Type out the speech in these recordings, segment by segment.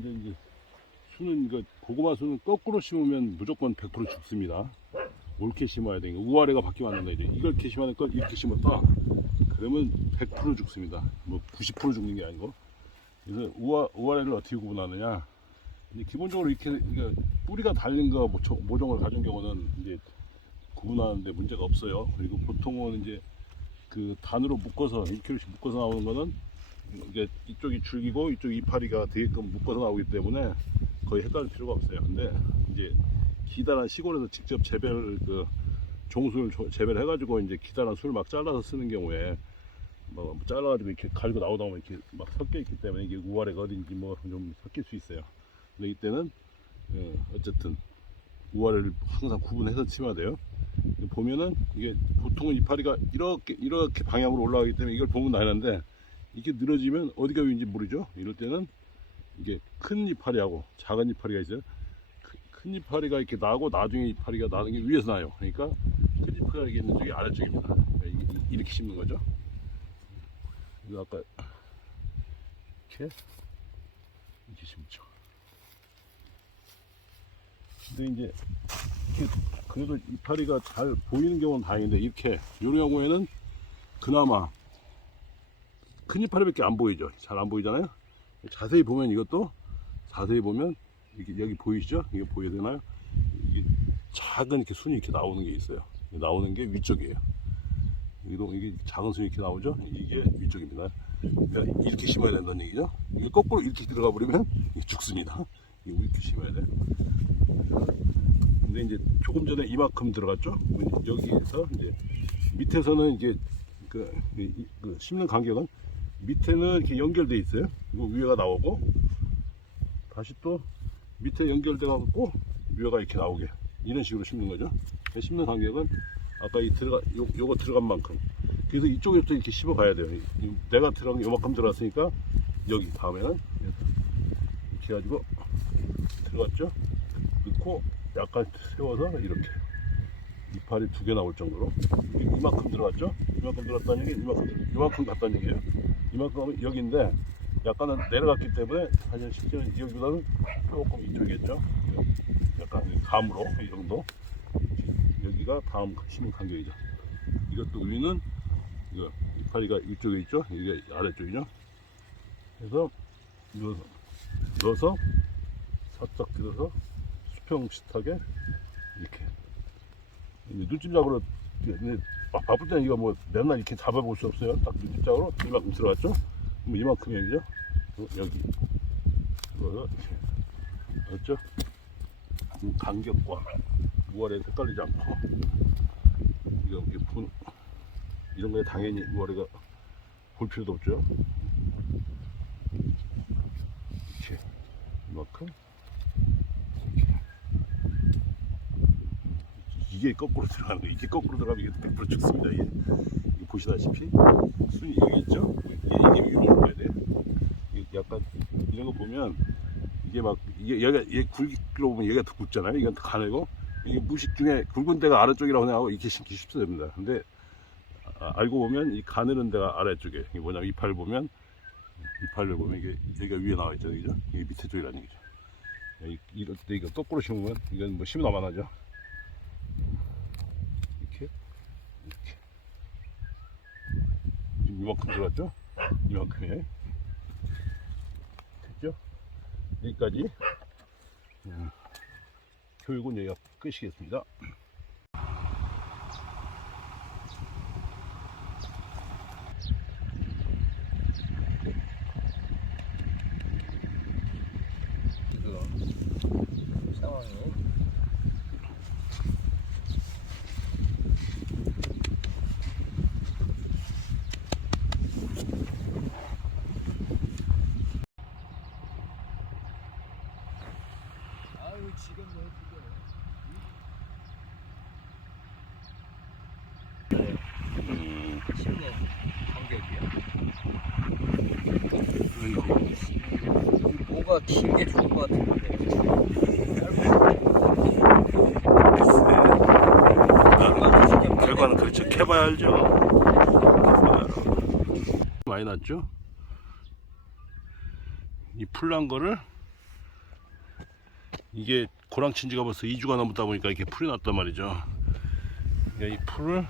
근데 이제 수는 이거 고구마 수는 거꾸로 심으면 무조건 100% 죽습니다. 옳게 심어야 되니까 우아래가 바뀌면 안 된다 이제 이렇게 심어야 될걸 이렇게 심었다 그러면 100% 죽습니다. 뭐 90% 죽는 게 아니고 그래서 우아 우아래를 어떻게 구분하느냐 이제 기본적으로 이렇게 이게 뿌리가 달린 거 모종- 모종을 가진 경우는 이제 구분하는데 문제가 없어요. 그리고 보통은 이제 그 단으로 묶어서 1kg씩 묶어서 나오는 거는 이게 이쪽이 줄기고 이쪽 이파리가 되게끔 묶어서 나오기 때문에 거의 헷갈릴 필요가 없어요. 근데 이제 기다란 시골에서 직접 재배를 그 종수를 조- 재배를 해가지고 이제 기다란 술을 막 잘라서 쓰는 경우에 뭐 잘라가지고 이렇게 갈고 나오다 보면 이렇게 막 섞여 있기 때문에 이게 우아래가 어딘지 뭐 좀 섞일 수 있어요. 근데 이때는 예, 어쨌든 우아래를 항상 구분해서 치면 돼요. 보면은 이게 보통은 이파리가 이렇게 이렇게 방향으로 올라가기 때문에 이걸 보면 나는데 이게 늘어지면 어디가 위인지 모르죠. 이럴 때는 이게 큰 이파리하고 작은 이파리가 있어요. 크- 큰 이파리가 이렇게 나고 나중에 이파리가 나는 게 위에서 나요. 그러니까 큰 이파리가 있는 쪽이 아래쪽입니다. 이렇게 심는 거죠. 이거 아까 이렇게 이렇게 심죠. 근데 이제 이렇게 그래도 이파리가 잘 보이는 경우는 다행인데 이렇게 이런 경우에는 그나마 큰 이파리밖에 안 보이죠. 잘 안 보이잖아요. 자세히 보면 이것도 자세히 보면 이게 여기 보이시죠? 이게 보여야 되나요? 이게 작은 이렇게 순이 이렇게 나오는 게 있어요. 나오는 게 위쪽이에요. 여기도 이게 작은 순이 이렇게 나오죠? 이게 위쪽입니다. 그러니까 이렇게 심어야 된다는 얘기죠. 이게 거꾸로 이렇게 들어가 버리면 죽습니다. 이거 이렇게 심어야 돼요. 근데 이제 조금 전에 이만큼 들어갔죠? 여기에서 이제 밑에서는 이게 그, 그 심는 간격은 밑에는 이렇게 연결돼 있어요. 그리고 위에가 나오고 다시 또 밑에 연결돼 갖고 위에가 이렇게 나오게 이런 식으로 심는 거죠. 그 심는 간격은 아까 이 들어가 요, 요거 들어간 만큼 그래서 이쪽에부터 이렇게 씹어 가야 돼요. 내가 들어간 게 요만큼 들어갔으니까 여기 다음에는 이렇게 해가지고 들어갔죠. 넣고 약간 세워서 이렇게 이파리 두 개 나올 정도로 이- 이만큼 들어갔죠? 이만큼 들어갔다는 얘기 이만큼 이만큼 갔다는 얘기예요. 이만큼 여기인데 약간은 내려갔기 때문에 사실 실제로 여기보다는 조금 이쪽이겠죠? 약간 이 감으로 이 정도 여기가 다음 심은 간격이죠. 이것도 위는 이거 이파리가 이쪽에 있죠? 이게 아래쪽이죠? 그래서 넣어서 넣어서 살짝 들어서 수평 비슷하게 이렇게 눈찜작으로 근데 바- 바쁠 때는 이거 뭐 맨날 이렇게 잡아볼 수 없어요. 딱 눈찜작으로 이만큼 들어갔죠? 뭐 이만큼 여기죠? 어, 여기 이렇게 알았죠? 그 간격과 무알에 헷갈리지 않고 이거 이렇게 분 이런 거에 당연히 무알에가 볼 필요도 없죠. 이렇게 이만큼 이게 거꾸로 들어가는 거예요. 이게 거꾸로 들어가면 이게 100% 죽습니다. 이게. 이거 보시다시피 순이 여기 있죠? 이게, 이게 위로 올라야 돼. 이게 약간 이런 거 보면 이게 막 이게 여기가 얘 굵기로 보면 얘가 더 굵잖아요. 이건 더 가늘고 이게 무식 중에 굵은 데가 아래쪽이라고 생각하고 이렇게 심기 쉽습니다. 근데 아, 알고 보면 이 가늘은 데가 아래쪽에 이게 뭐냐면 이파를 보면 이파를 보면 이게 여기가 위에 나와 있죠, 그죠? 이게 밑에 쪽이라는 얘기죠. 이- 이럴 때 이거 거꾸로 심으면 이건 뭐 심으나만 하죠. 이렇게 이렇게 지금 이만큼 들어갔죠? 이만큼에 됐죠? 여기까지 음, 교육은 여기가 끝이겠습니다. 지금 상황이 아유 지금 뭐 음, 지금 심는 뭐가 길게 좋은 것 같은데. 결과는 그렇죠. 캐봐야 알죠. 많이 났죠? 이 풀난 거를 이게 고랑 친 지가 벌써 2주가 넘었다 보니까 이렇게 풀이 났단 말이죠. 그러니까 이 풀을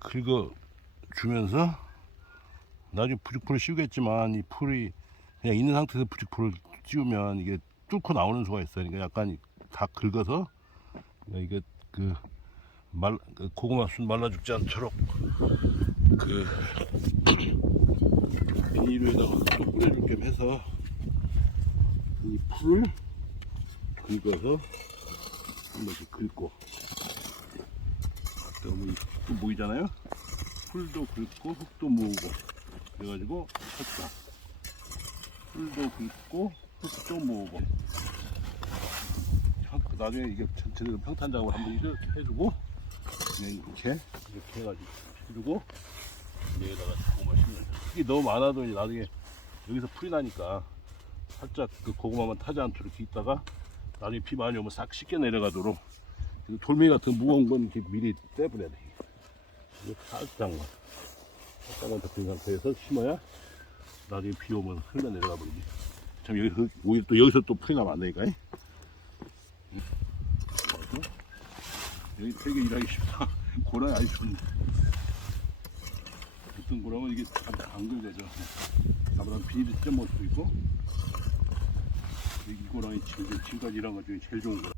긁어 주면서 나중에 부직풀을 씌우겠지만 이 풀이 그냥 있는 상태에서 부직풀을 씌우면 이게 뚫고 나오는 수가 있어요. 그러니까 약간 다 긁어서 그러니까 이게 그 말, 그 고구마 순 말라 죽지 않도록 그 비닐에다가 또 뿌려줄 겸 해서 이 풀을 긁어서 이렇게 긁고. 너무 또 모이잖아요. 풀도 긁고 흙도 모으고 그래가지고 쳤다. 풀도 긁고 흙도 모으고 형- 나중에 이게 전체적으로 평탄 작업을 한번 이렇게 해주고 그냥 이렇게 이렇게 해가지고 해주고 여기다가 고구마 심는. 이게 너무 많아도 이제 나중에 여기서 풀이 나니까 살짝 그 고구마만 타지 않도록 이렇게 있다가 나중에 비 많이 오면 싹 씻겨 내려가도록 그 돌멩이 같은 무거운 건 이렇게 미리 떼버려야 돼. 이거 살짝만 살짝만 덮인 상태에서 심어야 나중에 비 오면 흘러 내려가 버리지. 참 여기서 오히려 또 여기서 또 풀이 나면 안 되니까. 여기 되게 일하기 쉽다. 고라니 아주 좋네. 어떤 고라면 이게 안, 안 걸려져. 나보다 비닐이 쪄먹을 수도 있고. 이 고라니 지금 지금까지 일한 것 중에 제일 좋은 거